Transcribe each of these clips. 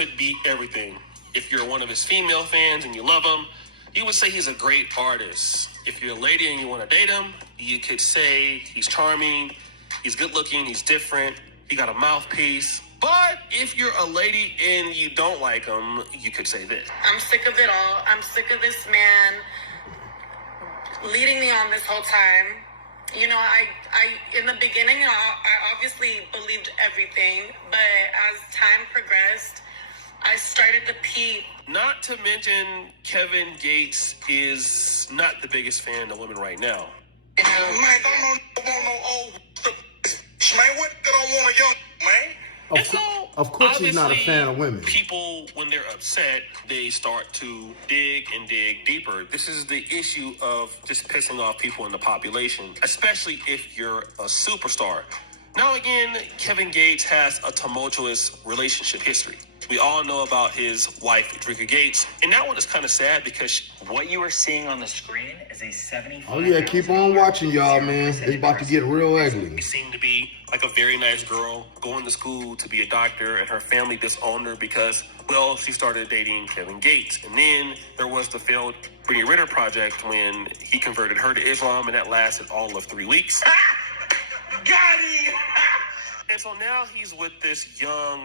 could be everything. If you're one of his female fans and you love him, you would say he's a great artist. If you're a lady and you want to date him, you could say he's charming, he's good looking, he's different, he got a mouthpiece. But if you're a lady and you don't like him, you could say this. I'm sick of it all. I'm sick of this man leading me on this whole time. You know, I in the beginning, I obviously believed everything, but as time progressed, I started to peep. Not to mention, Kevin Gates is not the biggest fan of women right now. You know, Man, don't want no old man. What don't want a young man? Of course he's not a fan of women. People, when they're upset, they start to dig and dig deeper. This is the issue of just pissing off people in the population, especially if you're a superstar. Now again, Kevin Gates has a tumultuous relationship history. We all know about his wife, Dreka Gates, and that one is kind of sad because what you are seeing on the screen is a 75. Oh yeah, keep on watching, y'all, man. It's about to get real ugly. She seemed to be like a very nice girl, going to school to be a doctor, and her family disowned her because, well, she started dating Kevin Gates. And then there was the failed Brittany Ritter project when he converted her to Islam, and that lasted all of 3 weeks. Got him! And so now he's with this young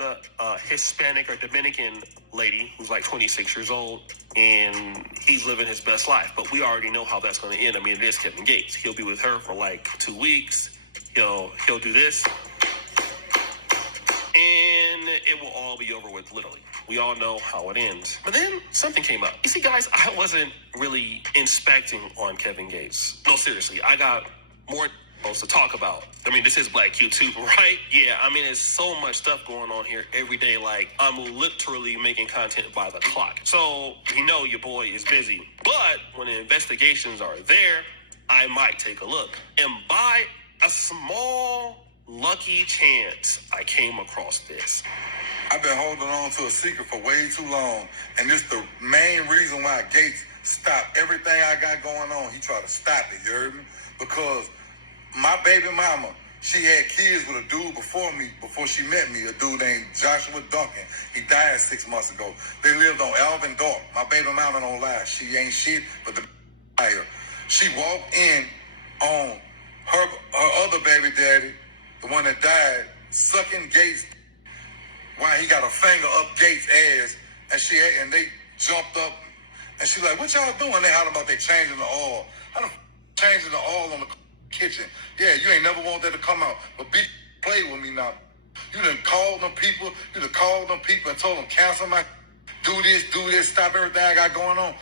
Hispanic or Dominican lady who's like 26 years old, and he's living his best life. But we already know how that's going to end. I mean, it is Kevin Gates. He'll be with her for like 2 weeks. He'll do this, and it will all be over with, literally. We all know how it ends. But then something came up. You see, guys, I wasn't really inspecting on Kevin Gates. No, seriously, I got more to talk about. I mean, this is Black Q too, right? Yeah, I mean, there's so much stuff going on here every day. Like, I'm literally making content by the clock. So, you know your boy is busy. But when the investigations are there, I might take a look. And by a small, lucky chance, I came across this. I've been holding on to a secret for way too long, and this the main reason why Gates stopped everything I got going on. He tried to stop it, you heard me? Because my baby mama, she had kids with a dude before me, before she met me, a dude named Joshua Duncan. He died 6 months ago. They lived on Alvin Dorp. My baby mama don't lie. She ain't shit, but the liar. She walked in on her other baby daddy, the one that died, sucking Gates while he got a finger up Gates' ass, and they jumped up, and she's like, "What y'all doing?" They hollering about they changing the oil. How the changing the oil on the kitchen? Yeah, you ain't never want that to come out, but bitch, play with me now. You done called them people, and told them cancel my, do this, stop everything I got going on.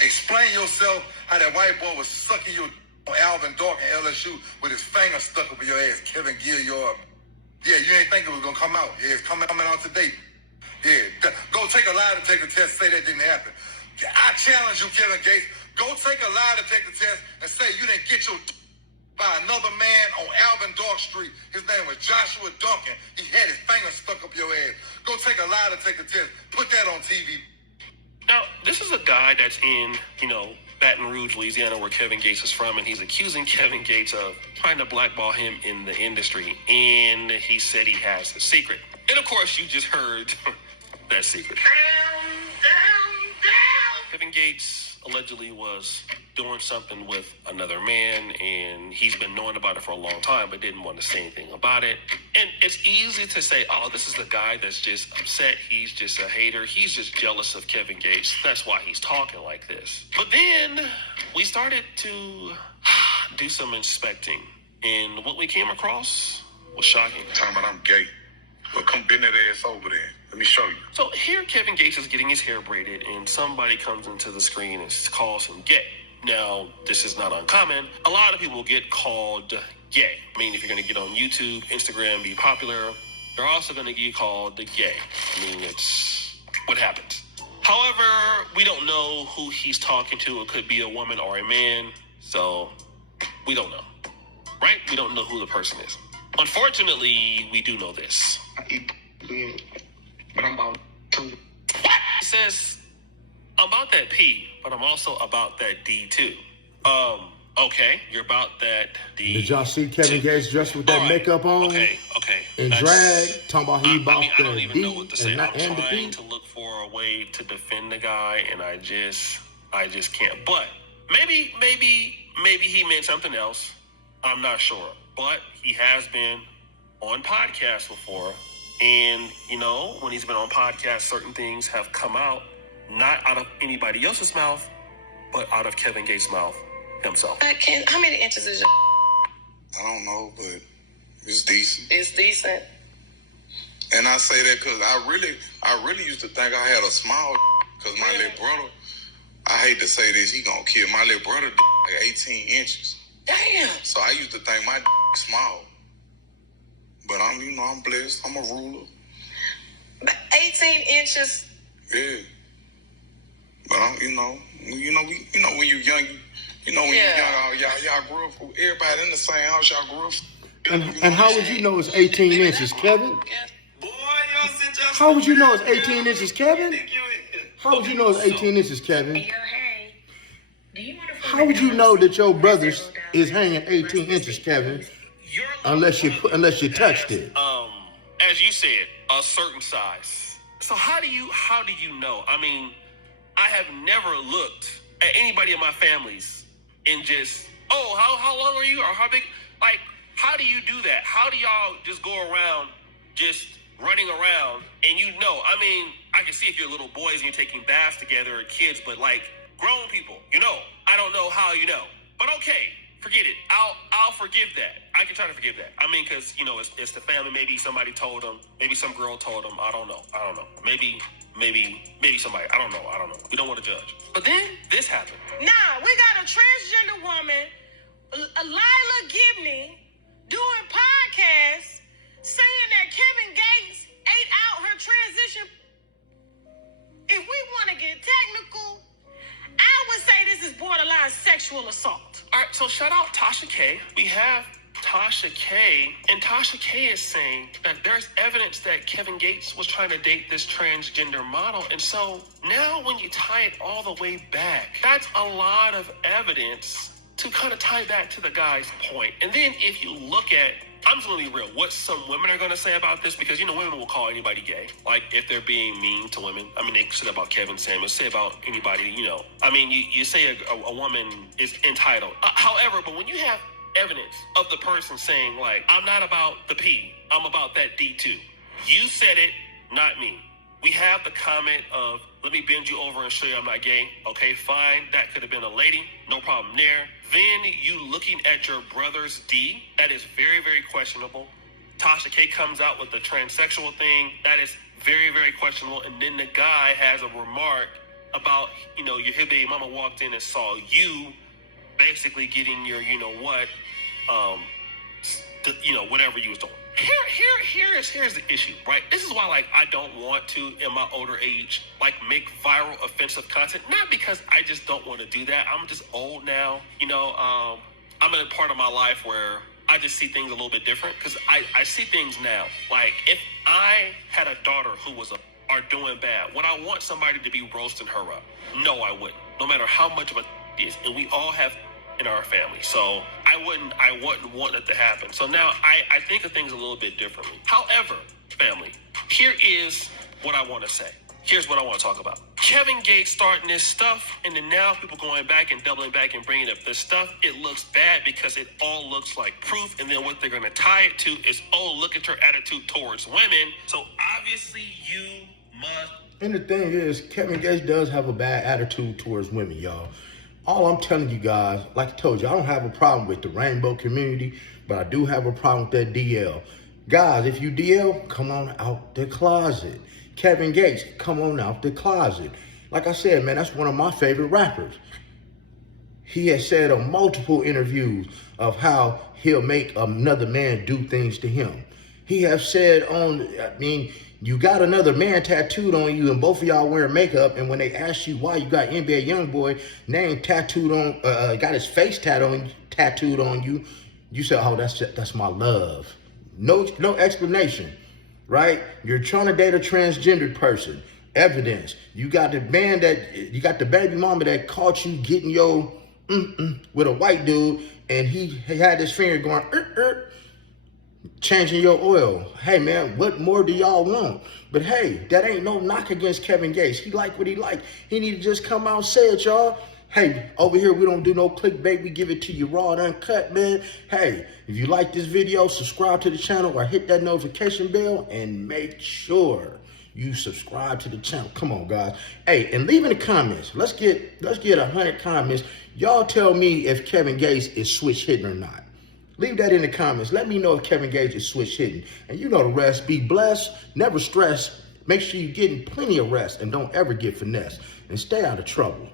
Explain yourself how that white boy was sucking you on Alvin Dork and LSU with his finger stuck up in your ass, Kevin Gilliard. Yeah, you ain't think it was gonna come out. Yeah, it's coming out today. Yeah, go take a lie to take the test, say that didn't happen. I challenge you, Kevin Gates, go take a lie to take the test and say you didn't get your by another man on Alvin Dork Street. His name was Joshua Duncan. He had his finger stuck up your ass. Go take a lie to take the test. Put that on TV. Now, this is a guy that's in, Baton Rouge, Louisiana, where Kevin Gates is from, and he's accusing Kevin Gates of trying to blackball him in the industry, and he said he has a secret. And of course, you just heard that secret. Kevin Gates allegedly was doing something with another man, and he's been knowing about it for a long time, but didn't want to say anything about it. And it's easy to say, oh, this is the guy that's just upset. He's just a hater. He's just jealous of Kevin Gates. That's why he's talking like this. But then we started to do some inspecting, and what we came across was shocking. Talking about I'm gay. Well, come bend that ass over there. Let me show you. So here Kevin Gates is getting his hair braided, and somebody comes into the screen and calls him gay. Now, this is not uncommon. A lot of people get called gay. I mean, if you're going to get on YouTube, Instagram, be popular, they're also going to get called the gay. I mean, it's what happens. However, we don't know who he's talking to. It could be a woman or a man. So we don't know, right? We don't know who the person is. Unfortunately, we do know this. But I'm about to. What? It says, I'm about that P, but I'm also about that D too. Okay, you're about that. Did y'all see Kevin Gates dressed with that All right. makeup on? Okay. And drag, talking about he about I don't the even know D what to say. and I'm the trying B. to look for a way to defend the guy, and I just can't. But maybe he meant something else. I'm not sure. But he has been on podcasts before, and you know, when he's been on podcasts, certain things have come out, not out of anybody else's mouth, but out of Kevin Gates' mouth himself. How many inches is your? I don't know, but it's decent. It's decent. And I say that because I really used to think I had a small because my little brother, I hate to say this, he gonna kill my little brother like 18 inches. Damn. So I used to think my small. But I'm blessed. I'm a ruler. 18 inches. Yeah. But when you young, when you young, y'all grew up. Everybody in the same house, y'all grew up. And how would you know it's 18 inches, Kevin? How would you know it's 18 inches, Kevin? How would you know it's 18 inches, Kevin? How would you know that your brother's is hanging 18 inches, Kevin? Unless you touched it. As you said, a certain size. So how do you know? I mean, I have never looked at anybody in my families and just, how long are you, or how big? Like, how do you do that? How do y'all just go around just running around and you know? I mean, I can see if you're little boys and you're taking baths together or kids, but like grown people, I don't know how you know. But okay, forget it. I'll forgive that. I can try to forgive that. I mean, because, it's the family. Maybe somebody told them. Maybe some girl told them. I don't know. Maybe somebody. I don't know. We don't want to judge. But then this happened. Now, we got a transgender woman, Lila Gibney, doing podcasts saying that Kevin Gates ate out her transition. If we want to get technical, I would say this is borderline sexual assault. All right, so shout out Tasha K. We have Tasha K. And Tasha K is saying that there's evidence that Kevin Gates was trying to date this transgender model. And so now when you tie it all the way back, that's a lot of evidence to kind of tie back to the guy's point. And then if you look at, I'm just going to be real, what some women are going to say about this, because, women will call anybody gay. Like, if they're being mean to women. I mean, they say about Kevin Samuels, say about anybody, I mean, you say a woman is entitled. However, but when you have evidence of the person saying, like, I'm not about the P, I'm about that D too. You said it, not me. We have the comment of, let me bend you over and show you I'm not gay. Okay, fine. That could have been a lady. No problem there. Then you looking at your brother's D. That is very, very questionable. Tasha K comes out with the transsexual thing. That is very, very questionable. And then the guy has a remark about, your baby mama walked in and saw you basically getting your, whatever you was doing. Here's the issue, right? This is why, like, I don't want to, in my older age, like, make viral offensive content. Not because I just don't want to do that. I'm just old now. I'm in a part of my life where I just see things a little bit different, because I see things now. Like, if I had a daughter who are doing bad, would I want somebody to be roasting her up? No, I wouldn't. No matter how much of a it is. And we all have in our family. So I wouldn't want that to happen. So now I think of things a little bit differently. However, family, here is what I want to say. Here's what I want to talk about. Kevin Gates starting this stuff, and then now people going back and doubling back and bringing up this stuff. It looks bad because it all looks like proof, and then what they're going to tie it to is, look at your attitude towards women. So obviously you must. And the thing is, Kevin Gates does have a bad attitude towards women, y'all. All I'm telling you guys, like I told you, I don't have a problem with the rainbow community, but I do have a problem with that DL. Guys, if you DL, come on out the closet. Kevin Gates, come on out the closet. Like I said, man, that's one of my favorite rappers. He has said on multiple interviews of how he'll make another man do things to him. He has said you got another man tattooed on you, and both of y'all wearing makeup, and when they ask you why you got NBA Youngboy name tattooed on, got his face tattooed on you, you say, that's my love. No explanation, right? You're trying to date a transgendered person. Evidence. You got the baby mama that caught you getting your with a white dude, and he had his finger going, changing your oil. Hey man, what more do y'all want? But hey, that ain't no knock against Kevin Gates. He like what he like. He need to just come out and say it, y'all. Hey, over here we don't do no clickbait. We give it to you raw and uncut, man. Hey, if you like this video, subscribe to the channel or hit that notification bell and make sure you subscribe to the channel. Come on, guys. Hey, and leave in the comments. Let's get 100 comments. Y'all tell me if Kevin Gates is switch hitting or not. Leave that in the comments. Let me know if Kevin Gates is switch hitting. And you know the rest. Be blessed. Never stress. Make sure you're getting plenty of rest and don't ever get finessed. And stay out of trouble.